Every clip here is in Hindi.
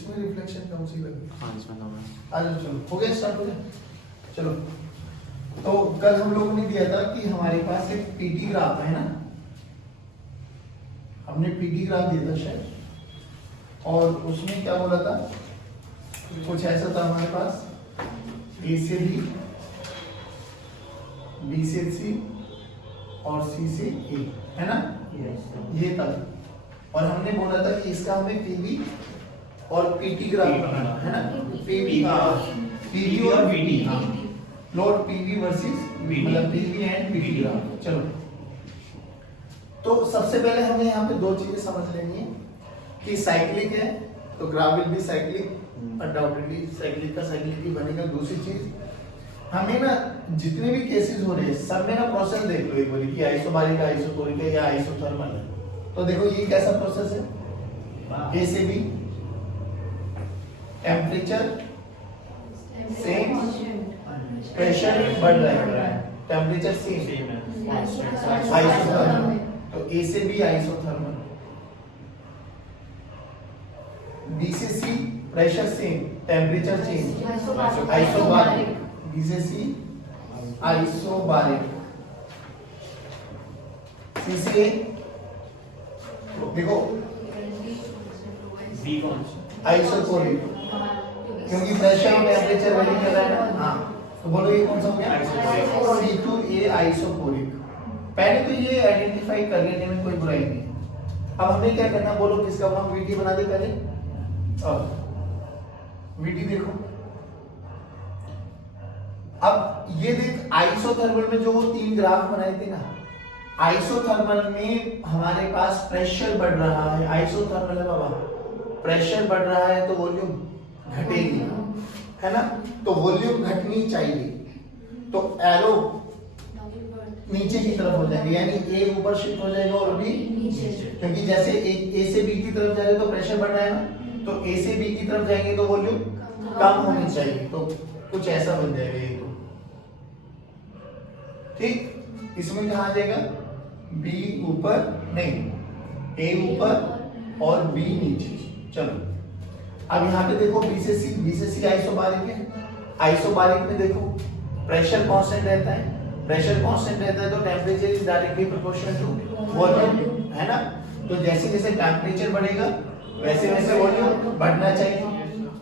इसमें रिफ्लेक्शन कम सी लगी। हाँ इसमें कम है। आ जाओ, चलो हो गया, स्टार्ट हो गया। चलो, तो कल हम लोगों ने दिया था कि हमारे पास एक पीटी ग्राफ है ना, हमने पीटी ग्राफ दिया था शायद, और उसमें क्या बोला था, कुछ ऐसा था हमारे पास, ए से बी से सी और सी से ए, है ना, ये था। और हमने बोला था कि इसका हमें पीवी और पीटी ग्राफ बनाना है ना, पीवी और पीटी, हाँ, प्लॉट पीवी वर्सेस मतलब पीवी एंड पीटी ग्राफ। चलो, तो सबसे पहले हमें यहाँ पे दो चीजें समझ लेनी है कि साइक्लिक है तो graph will be cyclic, undoubtedly cyclic का साइक्लिक ही बनेगा। दूसरी चीज, हमें ना जितने भी केसेस हो रहे हैं सब में ना प्रोसेस देख लो एक बार कि आइसोबारिक, आइसोकोरिक है या आइसोथर्मल है। तो देखो ये कैसा प्रोसेस है, ए से बी, टेम्परेचर सेम, प्रेशर बढ़ रहा है, टेम्परेचर सेम, आइसोथर्मल। तो ए से बी आइसोथर्मल, बी से C pressure same, temperature change, isobaric, B से सी आइसोबारिक, सी से देखो बी कौन सा? आइसोकोरिक, क्योंकि प्रेशर और टेम्परेचर वेरी कर रहा है ना। हाँ, तो बोलो ये कौन सा हो गया, सी टू ए आइसोकोरिक। पहले तो ये आइडेंटिफाई कर लेने में कोई बुराई नहीं है। अब हमें क्या करना, बोलो किसका हम वीटी बना दे पहले। अब वीटी देखो, अब ये देख आइसोथर्मल में जो वो तीन ग्राफ बनाए थे ना, आइसोथर्मल में हमारे पास प्रेशर बढ़ रहा है, आइसोथर्मल है बाबा, प्रेशर बढ़ रहा है तो वॉल्यूम घटेगी, है ना, तो वॉल्यूम घटनी चाहिए, तो एरो नीचे की तरफ हो जाएंगे, यानी ए ऊपर शिफ्ट हो जाएगा और बी नीचे, क्योंकि जैसे ए से बी की तरफ जा रहे तो प्रेशर बढ़ रहा है ना, तो ए से बी की तरफ जाएंगे तो वॉल्यूम कम होनी चाहिए, तो कुछ ऐसा बन जाएगा ये तो ठीक। इसमें कहा आ जाएगा बी ऊपर नहीं, ए ऊपर और बी नीचे। चलो, अब यहाँ पे देखो बी से सी आइसोबारिक है, आइसोबारिक में देखो प्रेशर कांस्टेंट रहता है, प्रेशर कांस्टेंट रहता है तो temperature is directly proportional to volume, है ना, तो जैसे जैसे टेम्परेचर बढ़ेगा वैसे वैसे वॉल्यूम बढ़ना चाहिए,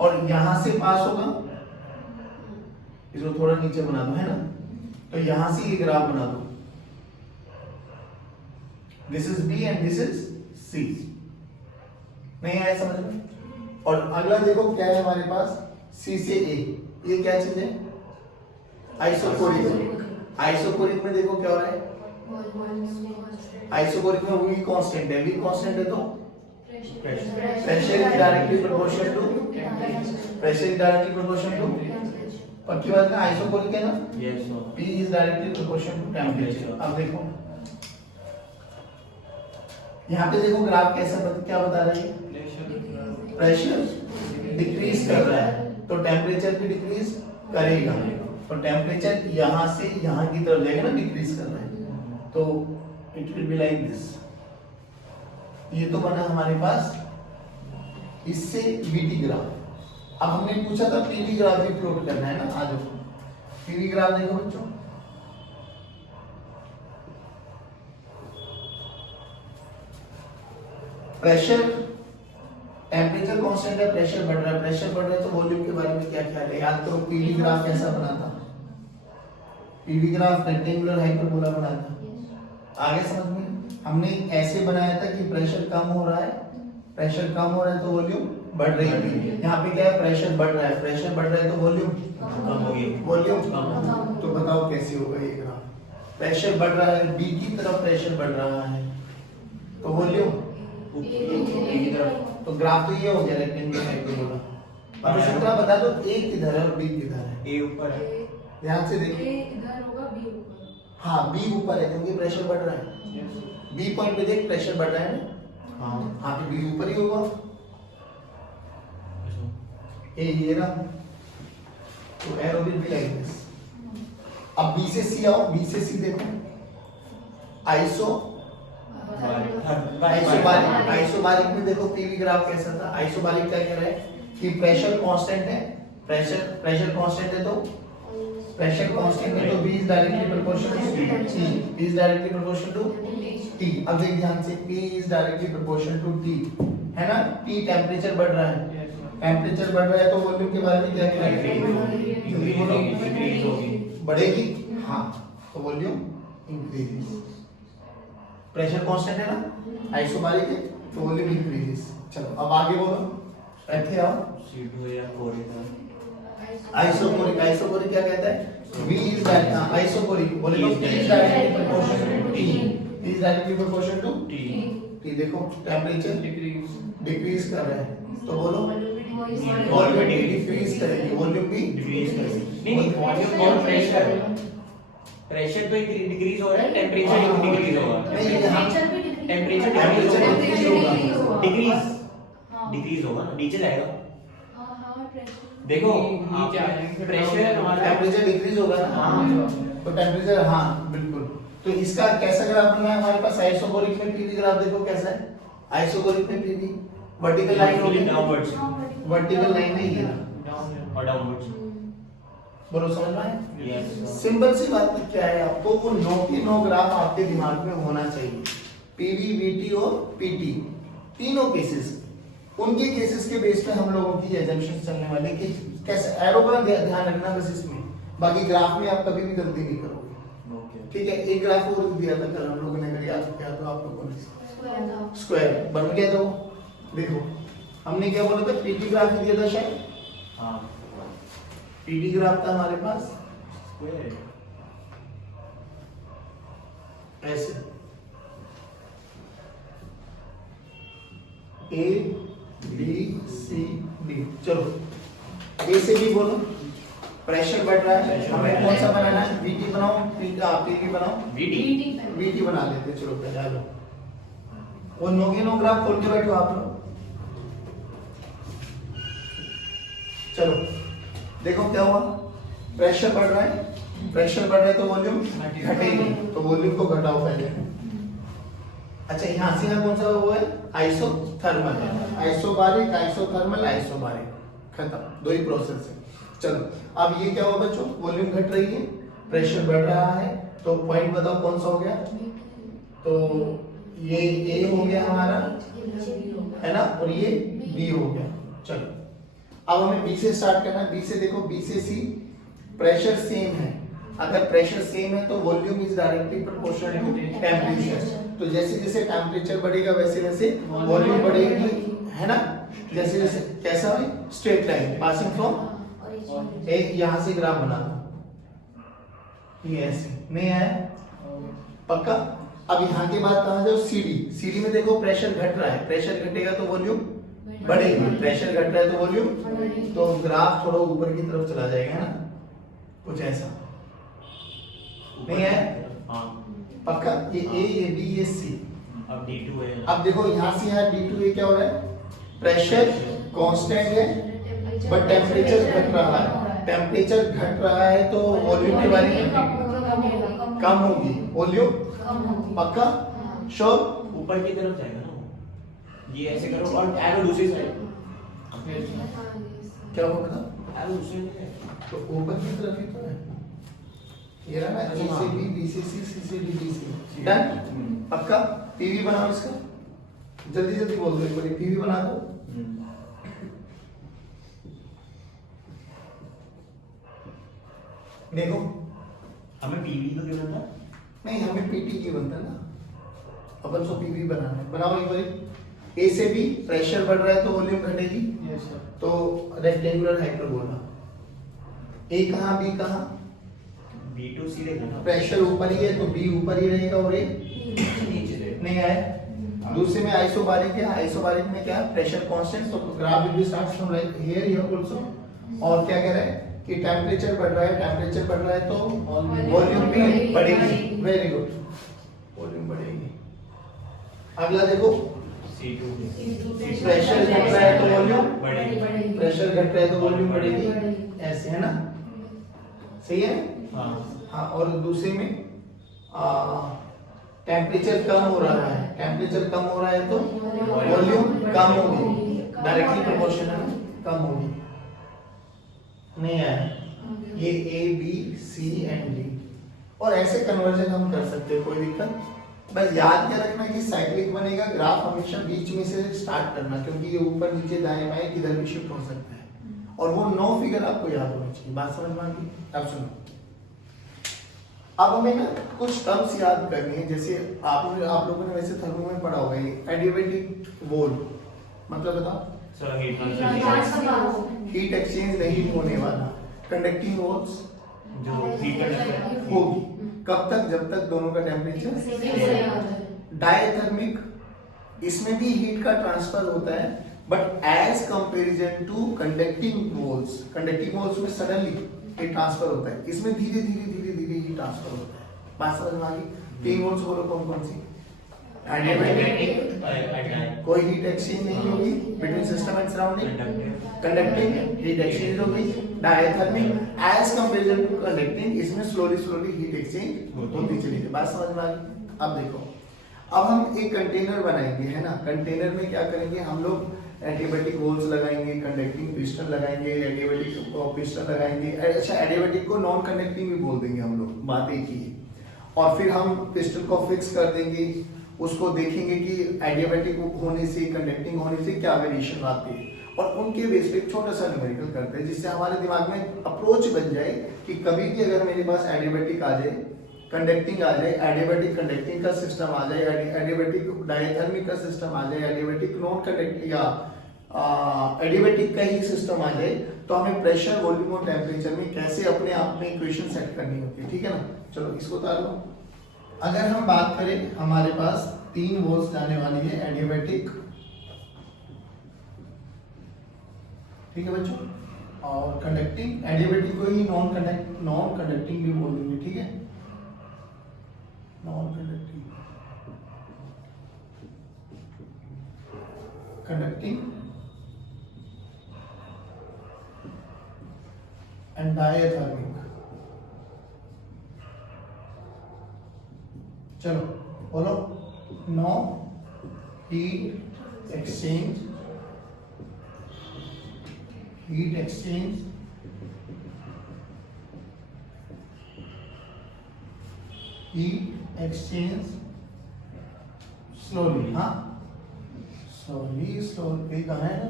और यहां से पास होगा, इसको थोड़ा नीचे बना दो, है ना, तो यहां से ये ग्राफ बना दो, this is B and this is C. नहीं आया समझ में? और अगला देखो क्या है हमारे पास, सी से ए, ये क्या चीज है, आइसोकोरिक। आइसोकोरिक में देखो क्या हो रहा है, आइसोकोरिक में वी कांस्टेंट है, वी कांस्टेंट है तो pressure is directly proportional to, pressure is directly proportional to, पक्की बात है, आइसोकोरिक है ना, yes sir. P is directly proportional to temperature. अब देखो यहाँ पे देखो ग्राफ कैसा क्या बता रहा है, प्रेशर डिक्रीज कर रहा है तो टेम्परेचर भी डिक्रीज करेगा, तो टेम्परेचर यहाँ से यहाँ की तरफ जाएगा ना, डिक्रीज कर रहा है, तो it will be like this. ये तो बना हमारे पास इससे वीटी ग्राफ। अब हमने पूछा था पीवी ग्राफ भी प्लॉट करना है ना, आ जाओ पीवी ग्राफ देखो बच्चों, प्रेशर टेम्परेचर कांस्टेंट है, प्रेशर बढ़ रहा है, प्रेशर बढ़ रहा है तो वॉल्यूम के बारे में क्या ख्याल है, याद करो पीवी ग्राफ कैसा बना था, पीवी ग्राफ रेक्टेंगुलर हाइपरबोला बना था, आगे समझ में। हमने ऐसे बनाया था कि प्रेशर कम हो रहा है, प्रेशर कम हो रहा है तो वॉल्यूम बढ़ रही है, यहाँ पे क्या है, प्रेशर बढ़ रहा है, प्रेशर बढ़ रहा है तो वॉल्यूम कम होगी, वॉल्यूम कम, तो बताओ कैसे होगा ये ग्राफ, प्रेशर बढ़ रहा है, बी की तरफ प्रेशर बढ़ रहा है तो वॉल्यूम की तरफ, तो ग्राफ तो ये हो गया रेक्टेंगुलर हाइपरबोला। अब सूत्र बता दो ए किधर है और बी किधर है, ए ऊपर है, ध्यान से देखिए, ए इधर होगा, बी ऊपर, हाँ बी ऊपर है क्योंकि प्रेशर बढ़ रहा है, बी पॉइंट पे देख प्रेशर बढ़ रहा है ना, हाँ तो बी ऊपर ही होगा, ए ये ना, तो arrow will be like this. अब बी से सी आओ, बी से सी देखो, आइसोबारिक में देखो पीवी ग्राफ कैसा था, आइसोबारिक क्या कह रहा है कि प्रेशर कांस्टेंट है, प्रेशर कांस्टेंट है तो प्रेशर कांस्टेंट है तो V is directly proportional to T, P is directly proportional to T। अब देख ध्यान से, P is directly proportional to T, है ना। T टेम्परेचर बढ़ रहा है, टेम्परेचर बढ़ रहा है तो वॉल्यूम के बारे में क्या करेंगे, इंक्रीज होगी। बढ़ेगी, हाँ, तो वॉल्यूम इंक्रीजेस। प्रेशर कांस्टेंट है ना, आइसोबारिक है तो वॉल्यूम इंक्रीजेस। चलो अब आगे बोलो, बैठे आओ। C2 या 4 है। आइसोकोरिक, आइसोकोरिक क्या कहता है, V इज आइसोकोरिक, बोले तो P is directly proportional to T, P is directly proportional to T। T। देखो टेम्परेचर डिक्रीज कर रहा है तो बोलो वॉल्यूम भी डिक्रीज करेगी, वॉल्यूम भी डिक्रीज करेगी। नहीं, वॉल्यूम और प्रेशर तो डिक्रीज हो रहा है, टेम्परेचर डिक्रीज होगा। नहीं, यहाँ टेम्परेचर डिक्रीज होगा ना, नीचे जाएगा। देखो प्रेशर हमारा टेम्परेचर डिक्रीज होगा ना, तो टेम्परेचर, हाँ बिल्कुल। तो इसका कैसा ग्राफ बना है हमारे पास, आइसोकोरिक में पीवी ग्राफ देखो कैसा है, आइसोकोरिक में पीवी वर्टिकल लाइन होगी, डाउनवर्ड्स वर्टिकल लाइन है ये, और डाउनवर्ड्स। बोलो समझ में आया। यस सिंपल सी बात क्या है, आपको वो नो की नो ग्राफ आपके दिमाग में होना चाहिए, पीवी, वीटी और पीटी, तीनों केसेस, उनके केसेस के बेस पे हम लोगों की एजम्पशंस चलने वाले कि कैसे एरो का ध्यान रखना बस इसमें, बाकी ग्राफ में आप कभी भी गलती नहीं करोगे। ओके ठीक है, एक ग्राफ और दिया था कल हम लोगों ने, अगर याद किया तो आप लोगों ने, स्क्वायर बन गया था वो। देखो हमने क्या बोला था, पीटी ग्राफ दिया था शायद, हां पीटी ग्राफ था हमारे पास ऐसे, ए बी सी डी। चलो ए से भी बोलो, प्रेशर बढ़ रहा है, हमें कौन सा बनाना है, वीटी बनाओ, पीवी बनाओ, वीटी बना लेते हैं। चलो पहले आ जाओ, वो नो ग्राफ खोल के बैठो आप लोग। चलो देखो क्या हुआ, प्रेशर बढ़ रहा है, प्रेशर बढ़ रहा है तो वॉल्यूम घटेगी, तो वॉल्यूम को घटाओ पहले। अच्छा यहाँ से यहाँ कौन सा वो है, आइसोथर्मल, आइसोबारिक, आइसोथर्मल, आइसोबारिक, खत्म, दो ही प्रोसेस है। चलो अब ये क्या हुआ बच्चों, वॉल्यूम घट रही है, प्रेशर बढ़ रहा है, तो पॉइंट बताओ कौन सा हो गया, तो ये ए हो गया हमारा, है ना, और ये बी हो गया। चलो अब हमें बी से स्टार्ट करना है, बी से देखो, बी से सी, प्रेशर सेम है, अगर प्रेशर सेम है तो volume is directly proportional to temperature, तो जैसे जैसे टेम्परेचर बढ़ेगा वैसे वैसे वॉल्यूम बढ़ेगी, है ना, जैसे जैसे कैसा है, स्ट्रेट लाइन पासिंग फ्रॉम, एक यहां से ग्राफ बना दो, ये ऐसे नहीं आया, पक्का। अब यहाँ के बाद कहा जाओ सीडी, सीडी में देखो प्रेशर घट रहा है, प्रेशर घटेगा तो वॉल्यूम बढ़ेगी, प्रेशर घट रहा है तो वॉल्यूम, तो ग्राफ थोड़ा ऊपर की तरफ चला जाएगा, है ना, कुछ ऐसा नहीं है, हां पक्का। ये ए, ये बी, ये सी। अब D2 है, अब देखो यहाँ से यहाँ D2 ये क्या हो रहा है, प्रेशर कांस्टेंट है बट टेम्परेचर घट रहा है, टेम्परेचर घट रहा है तो वॉल्यूम के बारे में कम होगी, वॉल्यूम पक्का, श्योर। ऊपर की तरफ जाएगा ना, ये ऐसे करो और एरो दूसरी साइड, क्या होगा, एरो दूसरी साइड, तो ऊपर की तरफ ही तो है, ये रहा ना, ए से बी, बी से सी, सी से डी, डी से डन, पक्का। पीवी बनाओ इसका, जल्दी जल्दी बोल दो, एक बार पीवी बना दो। देखो हमें पीवी तो क्यों बनता, नहीं हमें पीटी की बनता ना, अपन सो पीवी बनाना है, बनाओ एक बार। ए से बी प्रेशर बढ़ रहा है तो वॉल्यूम घटेगी, तो रेक्टेंगुलर हाइपरबोला, ए कहाँ बी कहाँ, B2 सीधे करना, प्रेशर ऊपर ही है तो बी ऊपर ही रहेगा और ए नीचे दे, नहीं आए। दूसरे में आइसोबारिक है, आइसोबारिक में क्या प्रेशर कांस्टेंट, तो graph will be start from like here here also. और क्या कह रहा है कि टेम्परेचर बढ़ रहा है, टेम्परेचर बढ़ रहा है तो वॉल्यूम भी बढ़ेगी, वेरी गुड, वॉल्यूम बढ़ेगी। अगला देखो, C2 प्रेशर घट रहा है तो वॉल्यूम बढ़ेगी, प्रेशर घट रहा है तो वॉल्यूम बढ़ेगी, ऐसे है ना, सही है। हां हाँ, और दूसरे में टेम्परेचर कम हो रहा है, टेम्परेचर कम हो रहा है तो वॉल्यूम कम होगी, डायरेक्टली प्रोपोर्शनल कम होगी, नहीं आया, ये A B C and D, और ऐसे कन्वर्जन हम कर सकते हैं, कोई दिक्कत। बस याद क्या रखना कि साइक्लिक बनेगा, ग्राफ हमेशा बीच में से स्टार्ट करना, क्योंकि ये ऊपर नीचे दाएं बाएं किधर भी शिफ्ट हो सकता है, और वो 9 फिगर आपको याद होनी चाहिए। बात समझ में आ गई? अब सुनो, अब हमें ना कुछ टर्म्स याद करनी है, जैसे आप लोगों ने वैसे थर्मो में पढ़ा होगा, ये एडियाबैटिक वोल मतलब बताओ, हीट एक्सचेंज नहीं होने वाला, कंडक्टिंग वोल्स जो हीट होगी, कब तक? जब तक दोनों का टेम्परेचर। डायथर्मिक, इसमें भी हीट का ट्रांसफर होता है, but as comparison to conducting walls में सडनली हीट ट्रांसफर होता है, इसमें धीरे धीरे हीट ट्रांसफर होता है। बात समझ में आ गई? 3 वोल्ट्स बोलो कौन कौन सी? एडियाबैटिक, कोई हीट एक्सचेंज नहीं होगी between system and surrounding, conducting heat exchange होगी, diathermic as comparison to conducting, इसमें स्लोली हीट एक्सचेंज होती चली गई। बात समझ में आ गई? अब देखो, अब हम एक कंटेनर बनाएंगे, है ना, कंटेनर में क्या करेंगे हम लोग, एडियाबैटिक वोल्स लगाएंगे, कंडक्टिंग पिस्टन लगाएंगे, एडियाबैटिक पिस्टन लगाएंगे, अच्छा एडियाबैटिक को नॉन कंडक्टिंग भी बोल देंगे हम लोग, बात एक ही है, और फिर हम पिस्टन को फिक्स कर देंगे, उसको देखेंगे कि एडियाबैटिक होने से कंडक्टिंग होने से क्या वेरिएशन आती है, और उनके बेस पे एक छोटा सा न्यूमेरिकल करते हैं, जिससे हमारे दिमाग में अप्रोच बन जाए कि कभी भी अगर मेरे पास एडियाबैटिक आ जाए, कंडक्टिंग आ जाए, एडियाबैटिक कंडक्टिंग का सिस्टम आ जाए, एडियाबैटिक डायथर्मिक का सिस्टम आ जाए, एडियाबैटिक नॉन कंडक्टिंग या एडियाबैटिक का ही सिस्टम आ जाए, तो हमें प्रेशर, वॉल्यूम और टेम्परेचर में कैसे अपने आप में इक्वेशन सेट करनी होती है, ठीक है ना। चलो इसको उतार लो। अगर हम बात करें, हमारे पास 3 वोल्ट्स जाने वाली है एडियाबैटिक, ठीक है बच्चों, और कंडक्टिंग, एडियाबैटिक को ही नॉन कंडक्टिंग भी बोल देंगे, ठीक है, non conducting, conducting and diathermic. चलो बोलो, no heat exchange, heat exchange slowly, हाँ स्लोली कहाँ है ना,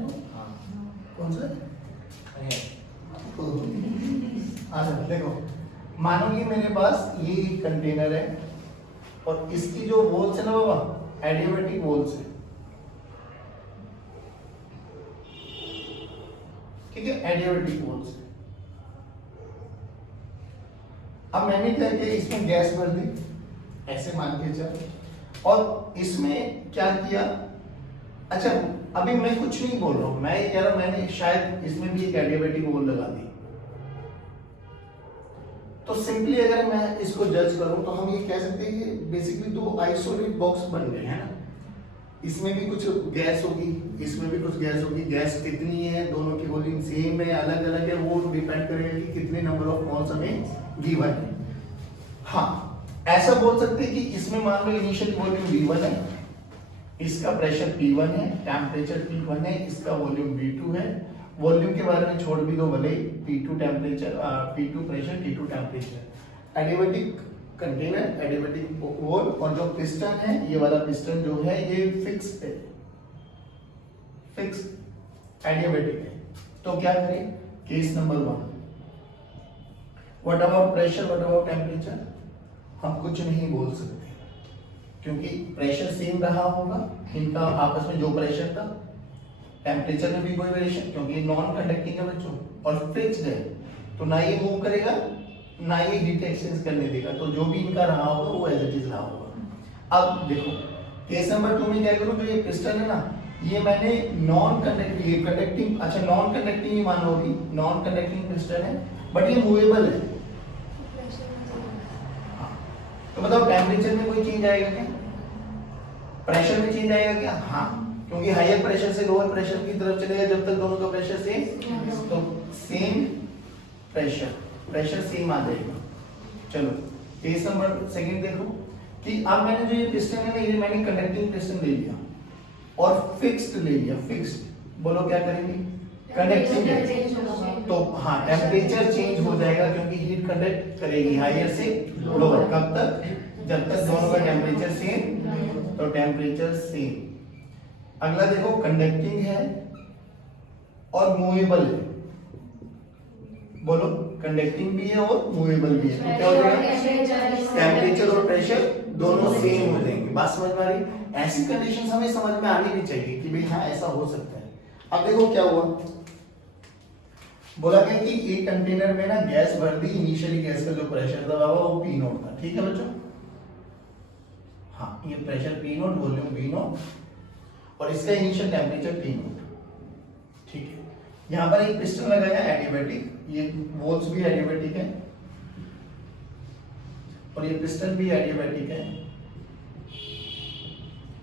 कौन सा? अच्छा देखो, मानो कि मेरे पास ये कंटेनर है, और इसकी जो वोल्स है ना बाबा, एडियाबैटिक वोल्स है, ठीक है, एडियाबैटिक वोल्स है। अब मैंने क्या किया, इसमें गैस भर दी, ऐसे मान के चल, और इसमें क्या किया, अच्छा अभी मैं कुछ नहीं बोल रहा हूं, मैं ये कह रहा हूं मैंने शायद इसमें भी एक एडियाबैटिक वोल लगा दी, तो सिंपली अगर मैं इसको जज करूं तो हम ये कह सकते हैं कि बेसिकली 2 आइसोलेट बॉक्स बन गए हैं ना, इसमें भी कुछ गैस होगी, इसमें भी कुछ गैस होगी, गैस कितनी है, दोनों की वॉल्यूम सेम है, अलग अलग है, वो डिपेंड करेगा कि कितने नंबर ऑफ मोल्स हमें गिवन है। हाँ, ऐसा बोल सकते हैं कि इसमें मान लो इनिशियल वॉल्यूम V1 है, इसका प्रेशर P1 है, टेम्परेचर T1 है, इसका वॉल्यूम V2 है, वॉल्यूम के बारे में छोड़ भी दो भले, P2 temperature, P2 pressure, T2 temperature, adiabatic container, adiabatic wall, और जो पिस्टन है, ये वाला पिस्टन जो है ये फिक्स्ड है, फिक्स्ड एडियाबैटिक है। तो क्या करें, case number 1, what about pressure, what about temperature, हम कुछ नहीं बोल सकते, क्योंकि प्रेशर सेम रहा होगा इनका आपस में जो प्रेशर था, टेम्परेचर में भी कोई वेरिएशन, क्योंकि नॉन कंडक्टिंग है बच्चों और फिक्स्ड है, तो ना ये मूव करेगा ना ये हीट एक्सचेंज करने देगा, तो जो भी इनका रहा होगा वो एज इट इज रहा होगा। अब देखो केस नंबर 2 में क्या करूं, जो ये पिस्टन है ना, ये मैंने नॉन कंडक्टिंग, ये कंडक्टिंग, अच्छा नॉन कंडक्टिंग ही मान लो कि नॉन कंडक्टिंग पिस्टन है, बट ये मूवेबल है, तो बताओ टेम्परेचर में कोई चेंज आएगा क्या, प्रेशर में चेंज आएगा क्या? हाँ, क्योंकि हायर प्रेशर से लोअर प्रेशर की तरफ चलेगा जब तक दोनों का प्रेशर सेम, तो सेम प्रेशर सेम आ जाएगा। चलो केस नंबर 2 देखो कि अब मैंने जो ये पिस्टन है ना, ये मैंने कंडक्टिंग पिस्टन ले लिया और फिक्स्ड ले लिया, फिक्स्ड, बोलो क्या करेंगे, कंडक्टिंग है तो हाँ टेम्परेचर चेंज हो जाएगा क्योंकि हीट कंडक्ट करेगी हायर से लोअर। कब तक? जब तक दोनों का टेम्परेचर सेम, तो टेम्परेचर सेम। अगला देखो कंडक्टिंग है और मूवेबल है। बोलो कंडक्टिंग भी है और मूवेबल भी है, तो क्या हो जाएगा? टेम्परेचर और प्रेशर दोनों सेम हो जाएंगे। बात समझ में आ रही? ऐसी कंडीशंस हमें समझ में आनी भी चाहिए कि भाई हाँ ऐसा हो सकता है। अब देखो क्या हुआ, बोला गया कि एक कंटेनर में ना गैस भर दी, इनिशियली गैस का जो प्रेशर दबा हुआ वो P नोट था, ठीक है बच्चों? हाँ ये pressure P note, volume V note और इसका इनिशियल टेम्परेचर T नोट, ठीक है। यहाँ पर एक पिस्टन लगाया एडियाबैटिक, ये वोल्स भी एडियाबैटिक है और ये पिस्टन भी एडियाबैटिक है।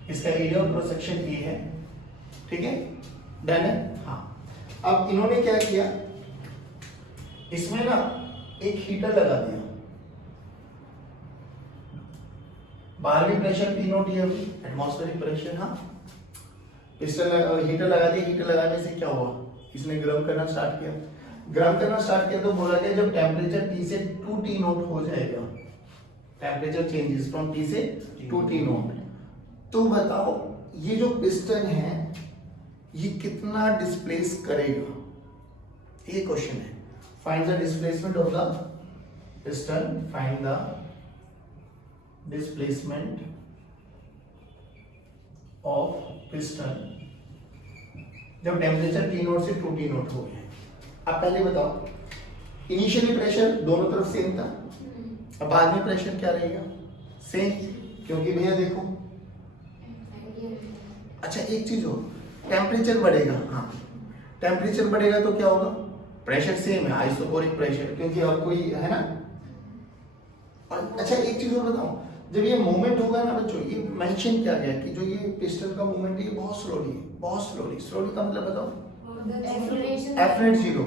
इसका area of cross section A है, ठीक है, डन है। हाँ अब इन्होंने क्या किया, इसमें ना एक हीटर लगा दिया, बाहर भी प्रेशर P नोट ये एटमॉस्फेरिक प्रेशर। हाँ पिस्टन हीटर लगा दिया, हीटर लगाने से क्या हुआ, इसने गर्म करना स्टार्ट किया। गर्म करना स्टार्ट किया तो बोला गया जब टेम्परेचर T से 2T नोट हो जाएगा, टेम्परेचर चेंजेस फ्रॉम T से 2T नोट, तो बताओ ये जो पिस्टन है ये कितना डिस्प्लेस करेगा, ये क्वेश्चन है। Find the displacement of the piston, find the displacement of piston जब टेम्परेचर T नोट से 2T नोट हो गया। अब पहले बताओ इनिशियली प्रेशर दोनों तरफ सेम था, अब बाद में प्रेशर क्या रहेगा, सेम, क्योंकि भैया देखो अच्छा एक चीज हो, टेम्परेचर बढ़ेगा। हाँ टेम्परेचर बढ़ेगा तो क्या होगा, प्रेशर सेम है, आइसोकोरिक प्रेशर, क्योंकि अब कोई है ना। और अच्छा एक चीज और बताओ, जब ये मूवमेंट होगा ना बच्चों, ये मेंशन किया गया कि जो ये पिस्टन का मूवमेंट है ये बहुत स्लोली है, बहुत स्लोली। स्लोली का मतलब बताओ, F0 0,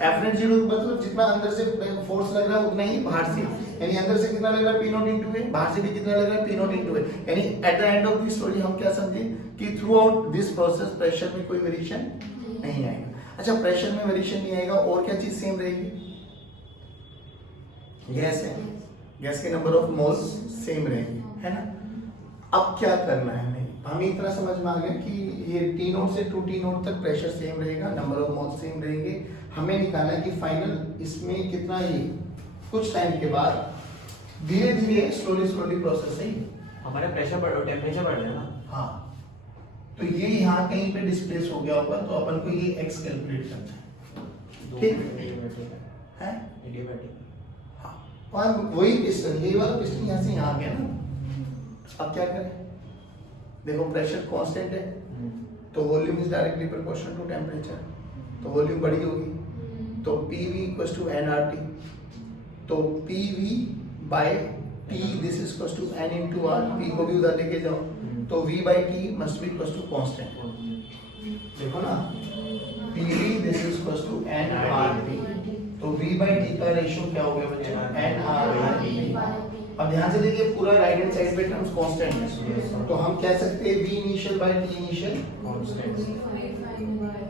F0 0 मतलब जितना अंदर से फोर्स लग रहा है उतना ही बाहर से, यानी अंदर से कितना लग रहा है P नोट इंटू ए, बाहर से भी कितना लग रहा है P नोट इंटू ए, यानी at the end of this story हम क्या समझे कि through out this process pressure में कोई वेरिएशन नहीं आएगा। अच्छा प्रेशर में वेरिएशन नहीं आएगा और क्या चीज सेम रहेगी, गैस है, गैस के नंबर ऑफ मोल्स सेम रहेंगे, है ना। अब क्या करना है हमें इतना समझ में आ गया कि ये T नोट से 2T नोट तक प्रेशर सेम रहेगा, नंबर ऑफ मोल्स सेम रहेंगे। हमें निकालना है कि फाइनल इसमें कितना ही कुछ टाइम के बाद धीरे धीरे स्लोली प्रोसेस है, हमारा प्रेशर बढ़, टेम्परेचर बढ़ रहा है ना। हाँ तो ये यहाँ कहीं पे डिस्प्लेस हो गया होगा, तो अपन को ये x कैलकुलेट करना है, ठीक है। हाँ और वही पिस्टन, ये वाला पिस्टन यहाँ से यहाँ आ गया ना। अब क्या करें, देखो प्रेशर कांस्टेंट है तो volume is directly proportional to temperature, तो वॉल्यूम बड़ी होगी, तो PV इक्वल्स टू nRT, तो PV by T this is equals to N into R, P को भी उधर लेके जाओ, तो V by T must be equals to constant. देखो ना PV this is equals to nRT, तो V बाय T का रेशियो क्या हो गया बच्चों, nRT। अब ध्यान से देखिए पूरा राइट हैंड साइड पे टर्म्स कांस्टेंट है, तो हम कह सकते हैं V initial by T initial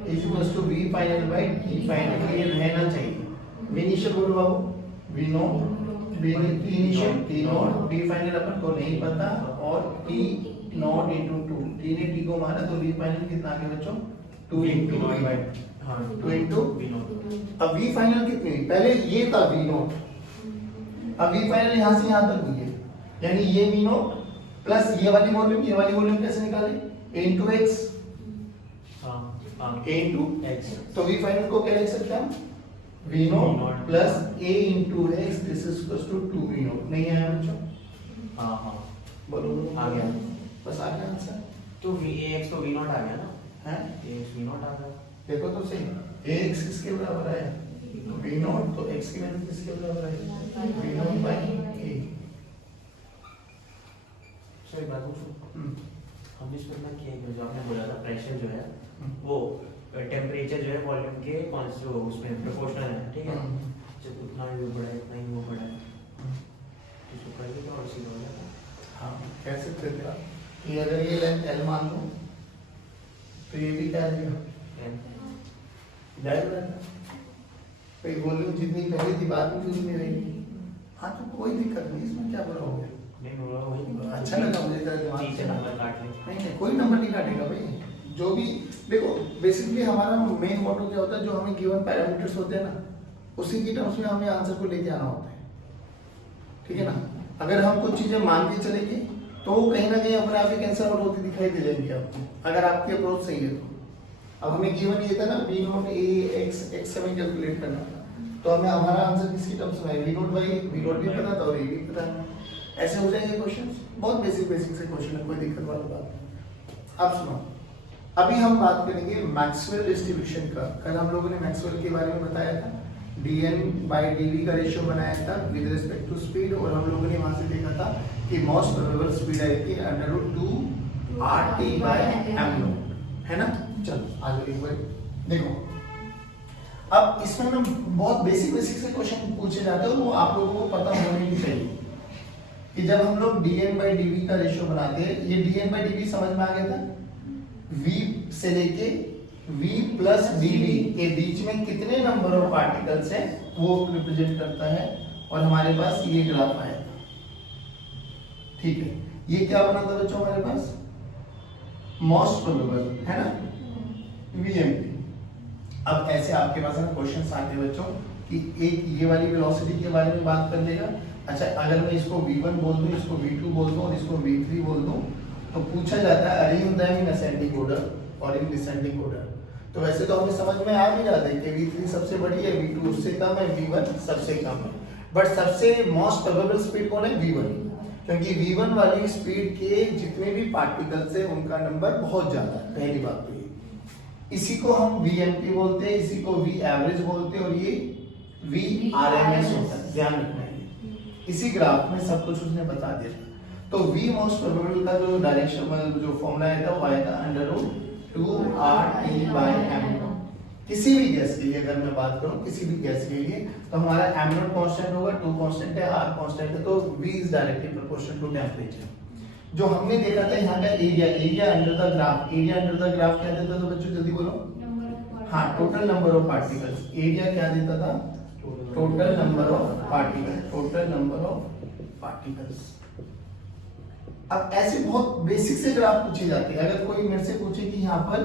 is equals to V final by T final, ये रहना चाहिए। V इनिशियल बोलो बाबू, V naught, V initial T naught, V final अपन को नहीं पता, और T नोट इनटू 2, T ने T को मारा तो V फाइनल कितना आ गया बच्चों, 2 इनटू V बाय 2 इनटू V नोट। अब V फाइनल कितनी, पहले ये था V नोट, अब V फाइनल यहाँ से यहाँ तक हुई है, यानी ये V नोट प्लस ये वाली वॉल्यूम कैसे निकाले, A into x, A into x, तो V फाइनल को क्या लिख सकते हैं हम, V naught plus A into x, this is equals to 2V naught. नहीं आया बच्चों, हाँ बोलो आ गया, बस आ गया आंसर। तो Ax तो V नॉट आ गया ना, हैं Ax V नॉट आ गया, देखो तो सही, Ax किसके बराबर है, V नोट, तो x की वैल्यू किसके बराबर है, V नोट बाय A। सो एक बात पूछूं, हम इसमें ना क्या है, जो आपने बोला था प्रेशर जो है वो टेम्परेचर जो है वॉल्यूम के कौन से उसमें प्रोपोर्शनल है, ठीक है, जब उतना ही वो बढ़ा है इतना ही वो बढ़ा है, तो इसको कर देगा और सीधा हो जाएगा। हाँ कह सकते थे आप कि अगर ये लेंथ L मान लो तो ये भी क्या रहेगा, जाहिर बात है भाई, वॉल्यूम जितनी पहले थी बाद में भी उतनी रहेगी। हाँ तो कोई दिक्कत नहीं, इसमें क्या बुरा हो गया। नहीं बोला वही अच्छा लगा मुझे तेरा दिमाग नीचे से। नंबर काट ले। नहीं नहीं कोई नंबर नहीं काटेगा भाई, जो भी देखो बेसिकली हमारा मेन मोटो क्या होता है, जो हमें गिवन पैरामीटर्स होते हैं ना उसी की टर्म्स में हमें आंसर को लेके आना होता है, ठीक है ना। अगर हम कुछ चीजें मान के चलेंगे तो वो कहीं ना कहीं अपने आप ही कैंसिल आउट होती दिखाई दे जाएंगी आपको, अगर आपकी अप्रोच सही है तो। अब हमें गिवन ये था ना बी नोट ए एक्स हमें कैलकुलेट करना था, तो हमें हमारा आंसर किसकी टर्म्स में है, V naught by V naught भी पता था और ए भी पता है। ऐसे हो जाएंगे क्वेश्चंस, बहुत बेसिक से क्वेश्चन है, कोई दिक्कत वाली बात नहीं। अब सुनो, अभी हम बात करेंगे मैक्सवेल डिस्ट्रीब्यूशन का। कल हम लोगों ने मैक्सवेल के बारे में बताया था, dn by dv का रेशियो बनाया था विद रिस्पेक्ट टू स्पीड, और हम लोगों ने वहां से देखा था कि मोस्ट प्रोबेबल स्पीड आएगी √2 RT by m नॉट, है ना। चलो आगे एक बार देखो, अब इसमें ना बहुत बेसिक से क्वेश्चन पूछे जाते हैं और वो आप लोगों को पता होने की चाहिए कि जब हम लोग dn by dv का रेशियो बनाते हैं, ये dn by dv समझ में आ गया था, v से लेके v प्लस dv के बीच में कितने नंबर ऑफ पार्टिकल्स हैं वो रिप्रेजेंट करता है, और हमारे पास ये ग्राफ आया था, ठीक है। ये क्या बना था बच्चों हमारे पास, मोस्ट प्रोबेबल, है ना, VMP। अब ऐसे आपके पास ना क्वेश्चंस आते हैं बच्चों कि एक ये वाली वेलोसिटी के बारे में बात कर लेगा, अच्छा अगर मैं इसको v1 बोल दूं, इसको v2 बोल दूं और इसको v3 बोल दूं, तो पूछा जाता है arrange them in ascending order और इन डिसेंडिंग ऑर्डर। तो वैसे तो हमें समझ में आ भी जाता है कि v3 सबसे बड़ी है, v2 उससे कम है, v1 सबसे कम है, बट सबसे मोस्ट प्रोबेबल स्पीड कौन है, v1, क्योंकि v1 वाली स्पीड के जितने भी पार्टिकल्स है उनका नंबर बहुत ज्यादा है, पहली बात तो ये। इसी को हम VMP बोलते हैं, इसी को V एवरेज बोलते हैं, और ये VRMS होता है, ध्यान रखना है। इसी ग्राफ में सब कुछ उसने बता दिया। तो V मोस्ट प्रोबेबल का जो डायरेक्शन मतलब जो फॉर्मूला आया था वो आया था √2 RT by m नॉट। किसी भी गैस के लिए अगर मैं बात करूं, किसी भी गैस के लिए, तो हमारा m नॉट कांस्टेंट होगा, 2 कांस्टेंट है, r कांस्टेंट है, तो V is directly proportional to temperature. जो हमने देखा था यहाँ का area under the graph, area under the graph क्या देता था बच्चों, जल्दी बोलो। हाँ, total number of particles. Area क्या देता था, total number of particle, total number of particles. अब ऐसे बहुत बेसिक से ग्राफ पूछे जाते हैं। अगर कोई मेरे से पूछे कि यहाँ पर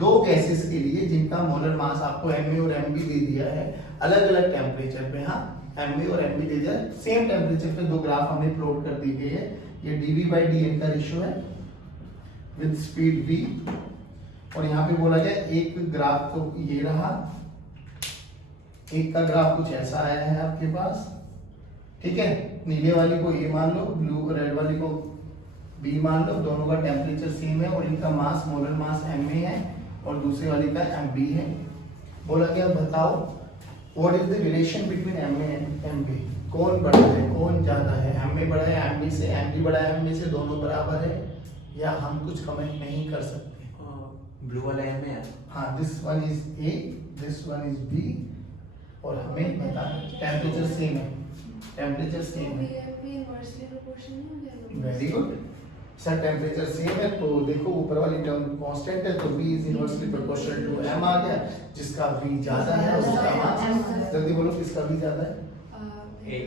दो गैसेस के लिए जिनका मोलर मास आपको Ma और Mb दे दिया है अलग अलग टेम्परेचर पे, हाँ Ma और Mb दे दिया सेम टेम्परेचर पे, दो ग्राफ हमें प्लॉट कर दी गई है। ये dv by dn का रेशियो है विद स्पीड v, और यहाँ पे बोला गया एक ग्राफ तो ये रहा, एक का ग्राफ कुछ ऐसा आया है आपके पास, ठीक है। नीले वाली को ये मान लो, ब्लू रेड वाली को B मान लो, दोनों का टेम्परेचर सेम है और इनका मास मोलर मास Ma है और दूसरे वाली का Mb है। बोला क्या, बताओ what is the relation between Ma and Mb, कौन बड़ा है कौन ज्यादा है, Ma बड़ा है Mb से, Mb बड़ा है Mb से, दोनों बराबर है, या हम कुछ कमेंट नहीं कर सकते। ब्लू वाला Ma है, हाँ, this one is A, this one is B, और हमें बता टेम्परेचर सेम है, टेम्परेचर सेम है, very good sir. Temperature same है तो देखो ऊपर वाली टर्म कांस्टेंट है, तो V is inversely proportional to M आ गया, जिसका V ज्यादा है और उसका मास, जल्दी बोलो किसका V ज्यादा है, ये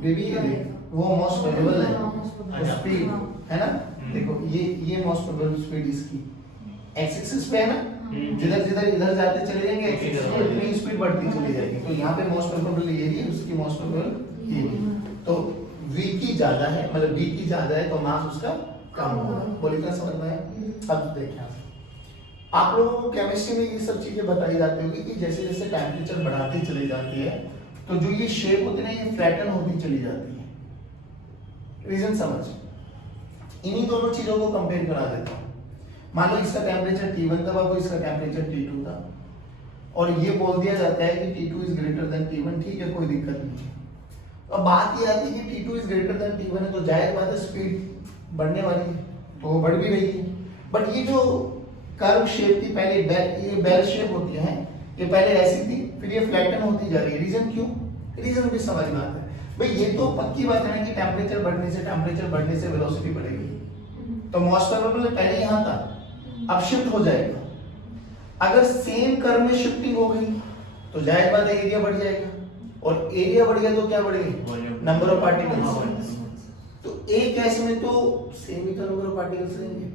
बेबी ये देख, वो मोस्ट प्रोबेबल है स्पीड, है ना। देखो ये मोस्ट प्रोबेबल स्पीड इसकी एक्स एक्सिस पे है ना, जिधर जिधर इधर जाते चले जाएंगे एक्स एक्सिस पे इतनी स्पीड बढ़ती चली जाएगी, तो यहाँ पे मोस्ट प्रोबेबल ये है, उसकी मोस्ट प्रोबेबल ये है, तो V की ज्यादा है, मतलब V की ज्यादा है तो मास उसका कम होगा। बोली क्या समझ में आया। अब देखिए आप लोगों को केमिस्ट्री में ये सब चीजें बताई जाती होगी कि जैसे जैसे टेम्परेचर बढ़ाती चली जाती है तो जो ये शेप होती है ना ये फ्लैटन होती चली जाती है। रीजन समझ, इन्हीं दोनों चीजों को कंपेयर करा देता हूँ। मान लो इसका टेम्परेचर T1 था और इसका टेम्परेचर T2 था, और ये बोल दिया जाता है कि T2 is greater than T1, ठीक है, कोई दिक्कत नहीं है। अब बात ये आती है कि T2 is greater than T1 है, तो जाहिर बात है स्पीड बढ़ने वाली है, तो वो बढ़ भी रही है। बट ये जो कर्व शेप थी पहले ये बेल शेप होती है, ये पहले ऐसी थी फिर ये फ्लैटन होती जा रही है। रीजन क्यों, रीजन भी समझ में आता है भाई। ये तो पक्की बात है ना कि टेम्परेचर बढ़ने से वेलोसिटी बढ़ेगी, तो मोस्ट प्रोबेबल पहले यहाँ था, अब शिफ्ट हो जाएगा। अगर सेम कर्व में शिफ्टिंग हो गई तो जाहिर बात है एरिया बढ़ जाएगा, और एरिया बढ़ गया तो क्या बढ़ेगी, नंबर ऑफ पार्टिकल्स। तो एक केस में तो सेम ही तो नंबर ऑफ पार्टिकल्स रहेंगे।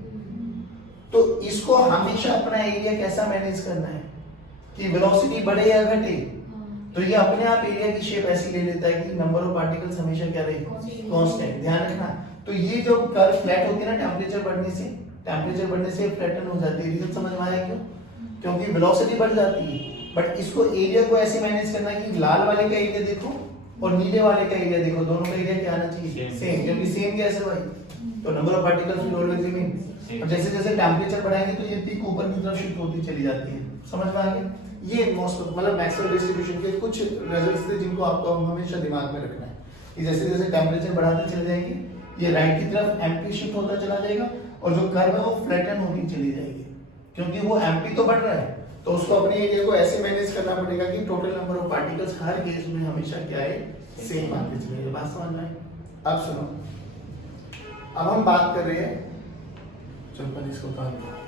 तो इसको हमेशा अपना एरिया कैसा मैनेज करना है कि वेलोसिटी बढ़े या घटे, तो ये अपने आप एरिया की शेप ऐसी ले लेता है कि नंबर ऑफ पार्टिकल्स हमेशा क्या रहेगी, कांस्टेंट। ध्यान रखना। तो ये जो कर्व फ्लैट होती है ना, टेम्परेचर बढ़ने से फ्लैटन हो जाती है। रीजन समझ में आया क्यों? क्योंकि वेलोसिटी बढ़ जाती है। बट इसको एरिया को ऐसे मैनेज करना है कि लाल वाले का एरिया देखो और नीले वाले का एरिया देखो, दोनों का एरिया क्या आना चाहिए, सेम। क्योंकि सेम कैसे भाई, तो number of particles will always remain. अब जैसे जैसे टेम्परेचर बढ़ाएंगे तो ये पीक ऊपर की तरफ शिफ्ट होती चली जाती है। समझ में आ गया? ये मोस्ट मतलब मैक्सवेल डिस्ट्रीब्यूशन के कुछ रिजल्ट्स थे जिनको आपको हमेशा दिमाग में रखना है कि जैसे जैसे टेम्परेचर बढ़ाते चले जाएंगे, ये राइट की तरफ एम्प्टी शिफ्ट होता चला जाएगा और जो कर्व है वो फ्लैटन होती चली जाएगी, क्योंकि वो एम्प्टी तो बढ़ रहा है। तो उसको अपने एरिया को ऐसे मैनेज करना पड़ेगा कि total number of particles her case में हमेशा क्या है, सेम आते चले। बात समझ में आई? अब सुनो, अब हम बात कर रहे हैं, चल पर इसको उतार दो।